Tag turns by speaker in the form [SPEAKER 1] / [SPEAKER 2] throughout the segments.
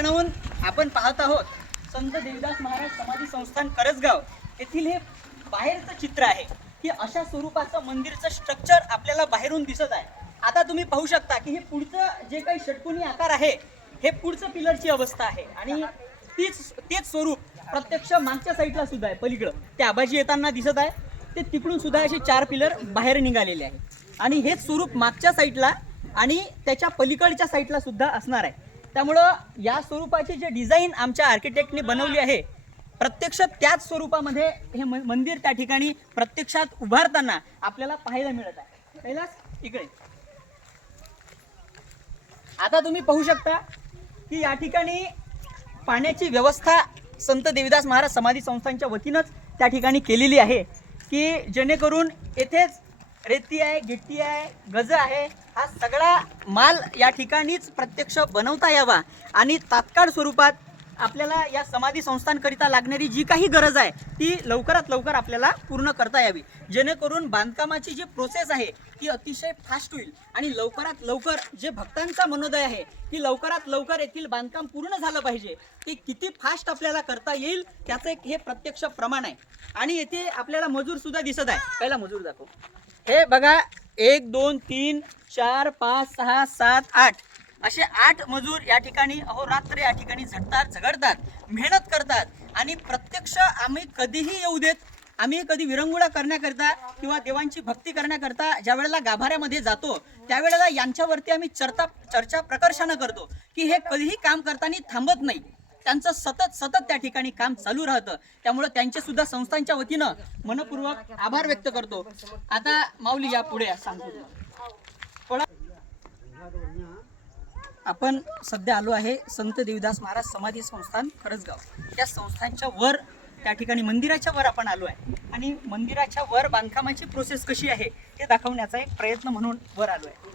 [SPEAKER 1] ठिकाणाहून आपण पाहत आहोत संत देवदास महाराज समाधी संस्थान करसगाव. येथील हे बाहेरचं चित्र आहे. की अशा स्वरूपाचं मंदिरचं स्ट्रक्चर आपल्याला बाहेरून दिसत आहे. आता तुम्ही पाहू शकता की हे पुढचं जे काही षटकोनी आकार आहे हे पुढचं पिलरची अवस्था आहे. आणि तीच तेच स्वरूप प्रत्यक्ष मागच्या साईडला सुद्धा आहे पलीकडं. ते आबाजी येताना दिसत आहे. ते तिकडून सुद्धा असे चार पिलर बाहेर निघालेले आहे. आणि हेच स्वरूप मागच्या साईडला आणि त्याच्या पलीकडच्या साईडला सुद्धा असणार आहे. त्यामुळं या स्वरूपाची जे डिझाईन आमच्या आर्किटेक्टने बनवली आहे प्रत्यक्ष त्याच स्वरूपामध्ये हे म- मंदिर त्या ठिकाणी प्रत्यक्षात उभारताना आपल्याला पाहायला मिळत आहे. कैलास इकडे. आता तुम्ही पाहू शकता की या ठिकाणी पाण्याची व्यवस्था संत देवीदास महाराज समाधी संस्थांच्या वतीनंच त्या ठिकाणी केलेली आहे की जेणेकरून येथेच रेती आहे गिट्टी आहे गज आहे हा सगळा माल या ठिकाणीच प्रत्यक्ष बनवता यावा. आणि तात्काळ स्वरूपात आपल्याला या समाधी संस्थांकरिता लागणारी जी काही गरज आहे ती लवकरात लवकर आपल्याला पूर्ण करता यावी. जेणेकरून बांधकामाची जी प्रोसेस आहे ती अतिशय फास्ट होईल आणि लवकरात लवकर जे भक्तांचा मनोदय आहे ती लवकरात लवकर येथील बांधकाम पूर्ण झालं पाहिजे. ते किती फास्ट आपल्याला करता येईल त्याचं एक हे प्रत्यक्ष प्रमाण आहे. आणि येथे आपल्याला मजूर सुद्धा दिसत आहे. पहिला मजूर दाखव. हे बघा एक दोन तीन चार पाच सहा सात आठ. असे आठ मजूर या ठिकाणी अहोरात्र या ठिकाणी झटतात झगडतात मेहनत करतात आणि प्रत्यक्ष आम्ही कधीही येऊ देत आम्ही कधी विरंगुळा करण्याकरता किंवा देवांची भक्ती करण्याकरता ज्या वेळेला गाभाऱ्यामध्ये जातो त्यावेळेला यांच्यावरती आम्ही चर्चा चर्चा प्रकर्षानं करतो की हे कधीही काम करताना थांबत नाही. त्यांचं सतत सतत त्या ठिकाणी काम चालू राहतं. त्यामुळं त्यांचे सुद्धा संस्थांच्या वतीनं मनपूर्वक आभार व्यक्त करतो. आता माऊली या पुढे सांगतो. आपण सध्या आलो आहे संत देवीदास महाराज समाधी संस्थान खरसगाव या संस्थांच्या वर त्या ठिकाणी मंदिराच्या वर आपण आलो आहे. आणि मंदिराच्या वर बांधकामाची प्रोसेस कशी आहे ते दाखवण्याचा एक प्रयत्न म्हणून वर आलो आहे.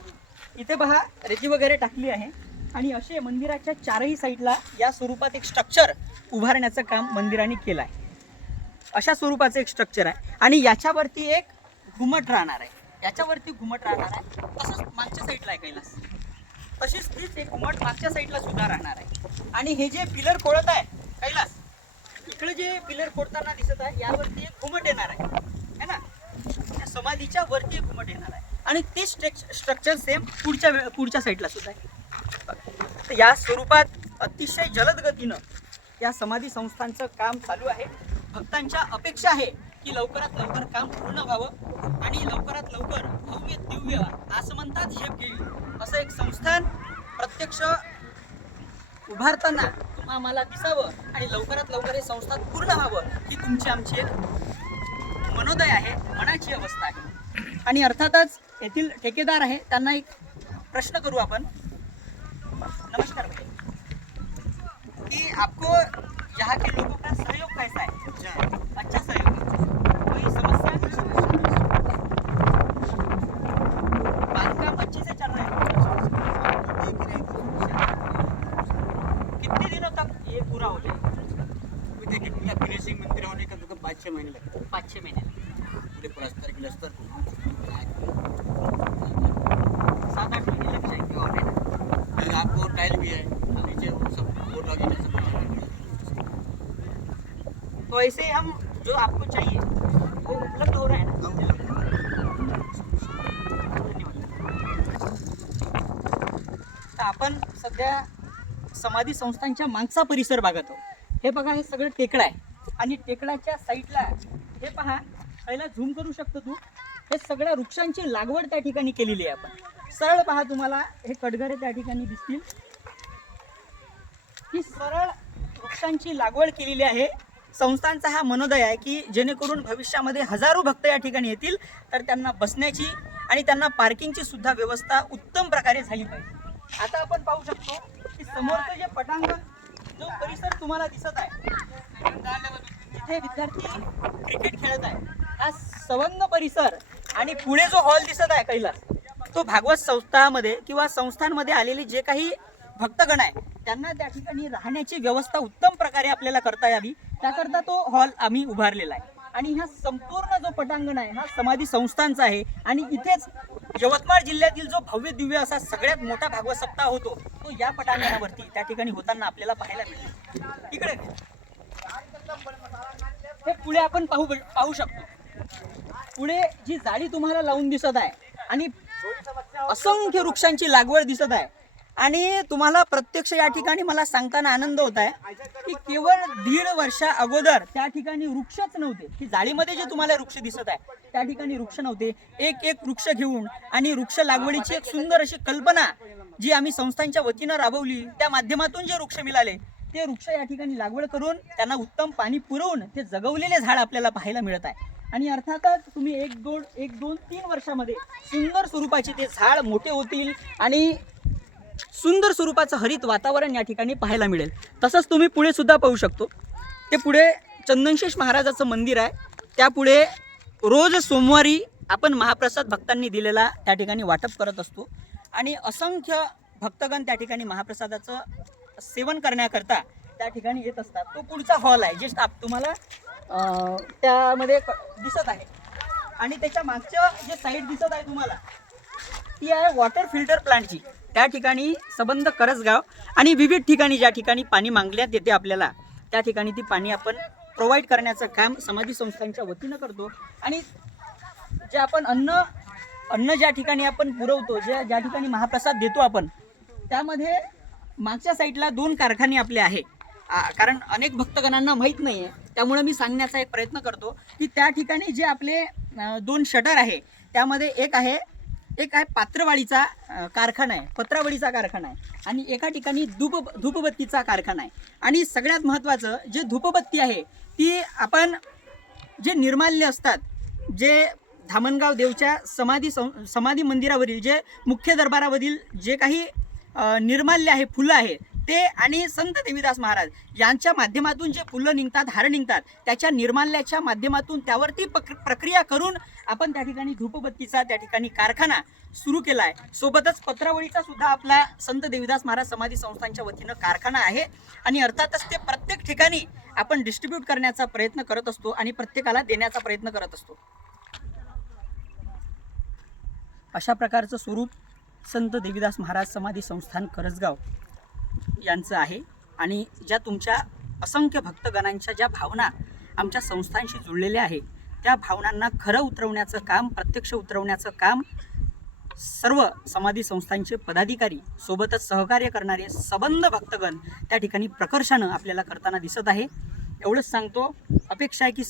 [SPEAKER 1] इथे पहा रेती वगैरे टाकली आहे. आणि असे मंदिराच्या चारही साईडला या स्वरूपात एक स्ट्रक्चर उभारण्याचं काम मंदिराने केलं आहे अशा स्वरूपाचं एक स्ट्रक्चर आहे. आणि याच्यावरती एक घुमट राहणार आहे. याच्यावरती घुमट राहणार आहे. तसंच मागच्या साईडला आहे कैलास. तशीच तीच एक घुमट मागच्या साईडला सुद्धा राहणार आहे. आणि हे जे पिलर खोडत आहे कैलास इकडे जे पिलर खोडताना दिसत आहे यावरती एक घुमट येणार आहे. है ना? या समाधीच्या वरती एक घुमट येणार आहे. आणि तीच स्ट्रक्चर सेम पुढच्या पुढच्या साईडला सुद्धा आहे. या स्वरूपात अतिशय जलद गतीनं या समाधी संस्थांचं काम चालू आहे. भक्तांच्या अपेक्षा आहे की लवकरात लवकर काम पूर्ण व्हावं आणि लवकरात लवकर भव्य दिव्य असं म्हणतात शेप घेईल असं एक संस्थान प्रत्यक्ष उभारताना तुम्हा आम्हाला दिसावं आणि लवकरात लवकर हे संस्थान पूर्ण व्हावं ही तुमची आमची एक मनोदय आहे मनाची अवस्था आहे. आणि अर्थातच येथील ठेकेदार आहे त्यांना एक प्रश्न करू आपण. नमस्कार भाई। कि आपको यहाँ के लोगों का सहयोग कैसा है? अच्छा सहयोग। कोई समस्या? बांधकाम अच्छे से चल रहा है। कितने दिनों तक ये पूरा हो जाएगा?
[SPEAKER 2] देखिए फिनिशिंग मंदिर होने का तो पाँच छः महीने लगते हैं।
[SPEAKER 1] पाच छः महीने
[SPEAKER 2] पूरे प्लास्टर ग्लस्तर टाइल भी है नीचे वो सब बोर्ड वगैरह सब।
[SPEAKER 1] तो ऐसे हम जो आपको चाहिए वो उपलब्ध हो रहा है. ना आपण सध्या समाधी संस्थांच्या मागचा परिसर बघत आहोत. हे बघा हे सगळं टेकडं आहे. आणि टेकडाच्या साईडला हे पहा पहिला झूम करू शकतो तू. हे सगळ्या वृक्षांची लागवड त्या ठिकाणी केलेली आहे आपण. सरळ पहा तुम्हाला हे कडगरे त्या ठिकाणी दिसतील. ही सरळ वृक्षांची लागवड केलेली आहे. संस्थांचा हा मनोदय आहे की जेणेकरून भविष्यामध्ये हजारो भक्त या ठिकाणी येतील तर त्यांना बसण्याची आणि त्यांना पार्किंगची सुद्धा व्यवस्था उत्तम प्रकारे झाली पाहिजे. आता आपण पाहू शकतो की समोरचं जे पटांगण जो परिसर तुम्हाला दिसत आहे तिथे विद्यार्थी क्रिकेट खेळत आहे हा सवंग परिसर आणि पुढे जो हॉल दिसत आहे कैलास तो भागवत संस्थामध्ये किंवा संस्थांमध्ये आलेले जे काही भक्तगण आहे त्यांना त्या ठिकाणी राहण्याची व्यवस्था उत्तम प्रकारे आपल्याला करता यावी. त्याकरता तो हॉल आम्ही उभारलेला आहे. आणि ह्या संपूर्ण जो पटांगण आहे हा समाधी संस्थांचा आहे. आणि इथेच यवतमाळ जिल्ह्यातील जो भव्य दिव्य असा सगळ्यात मोठा भागवत सप्ताह होतो तो या पटांगणावरती त्या ठिकाणी होताना आपल्याला पाहायला मिळतो इकडे. हे पुढे आपण पाहू पाहू शकतो. पुढे जी जाळी तुम्हाला लावून दिसत आहे आणि असंख्य वृक्षांची लागवड दिसत आहे. आणि तुम्हाला प्रत्यक्ष या ठिकाणी मला सांगताना आनंद होत आहे की केवळ दीड वर्षा अगोदर त्या ठिकाणी वृक्षच नव्हते. की जाळीमध्ये जे तुम्हाला वृक्ष दिसत आहे त्या ठिकाणी वृक्ष नव्हते. एक एक वृक्ष घेऊन आणि वृक्ष लागवडीची एक सुंदर अशी कल्पना जी आम्ही संस्थांच्या वतीनं राबवली त्या माध्यमातून जे वृक्ष मिळाले ते वृक्ष या ठिकाणी लागवड करून त्यांना उत्तम पाणी पुरवून ते जगवलेले झाड आपल्याला पाहायला मिळत आहे. आणि अर्थातच तुम्ही एक दोन एक दोन तीन वर्षामध्ये सुंदर स्वरूपाचे ते झाड मोठे होतील आणि सुंदर स्वरूपाचं हरित वातावरण या ठिकाणी पाहायला मिळेल. तसंच तुम्ही पुढे सुद्धा पाहू शकतो. ते पुढे चंदनशेष महाराजाचं मंदिर आहे. त्यापुढे रोज सोमवारी आपण महाप्रसाद भक्तांनी दिलेला त्या ठिकाणी वाटप करत असतो. आणि असंख्य भक्तगण त्या ठिकाणी महाप्रसादाचं सेवन करण्याकरता त्या ठिकाणी येत असतात. तो पुढचा हॉल आहे जे स्टाफ तुम्हाला त्यामध्ये क- दिसत आहे. आणि त्याच्या मागचं जे साईड दिसत आहे तुम्हाला ती आहे वॉटर फिल्टर प्लांटची त्या ठिकाणी सबंध करसगाव आणि विविध ठिकाणी ज्या ठिकाणी पाणी मागण्यात येते आपल्याला त्या ठिकाणी ती पाणी आपण प्रोव्हाइड करण्याचं काम समाधी संस्थांच्या वतीनं करतो. आणि जे आपण अन्न अन्न ज्या ठिकाणी आपण पुरवतो ज्या ज्या ठिकाणी महाप्रसाद देतो आपण त्यामध्ये मागच्या साईडला दोन कारखाने आपले आहे कारण अनेक भक्तगणांना माहीत नाही आहे त्यामुळे मी सांगण्याचा एक प्रयत्न करतो की त्या ठिकाणी जे आपले दोन शटर आहे त्यामध्ये एक आहे एक आहे पात्रवाडीचा कारखाना आहे पत्रावडीचा कारखाना आहे आणि एका ठिकाणी धूप धूपबत्तीचा कारखाना आहे. आणि सगळ्यात महत्त्वाचं जे धूपबत्ती आहे ती आपण जे निर्माल्य असतात जे धामणगाव देवच्या समाधी सं समाधी मंदिरावरील जे मुख्य दरबारावरील जे काही निर्माल्य आहे फुलं आहे ते आणि संत देवीदास महाराज यांच्या माध्यमातून जे फुलं निघतात हार निघतात त्याच्या निर्माल्याच्या माध्यमातून त्यावरती प्रक्रिया करून आपण त्या ठिकाणी धूपबत्तीचा त्या ठिकाणी कारखाना सुरू केला आहे सोबतच पत्रावळीचा सुद्धा आपला संत देवीदास महाराज समाधी संस्थांच्या वतीनं कारखाना आहे आणि अर्थातच ते प्रत्येक ठिकाणी आपण डिस्ट्रीब्यूट करण्याचा प्रयत्न करत असतो आणि प्रत्येकाला देण्याचा प्रयत्न करत असतो. अशा प्रकारचं स्वरूप संत देवीदास महाराज समाधी संस्थान करसगाव यांचं आहे. आणि ज्या तुमच्या असंख्य भक्तगणांच्या ज्या भावना आमच्या संस्थांशी जुळलेल्या आहे त्या भावनांना खरं उतरवण्याचं काम प्रत्यक्ष उतरवण्याचं काम सर्व समाधी संस्थांचे पदाधिकारी सोबतच सहकार्य करणारे सबंध भक्तगण त्या ठिकाणी प्रकर्षानं आपल्याला करताना दिसत आहे. एवढंच सांगतो अपेक्षा आहे की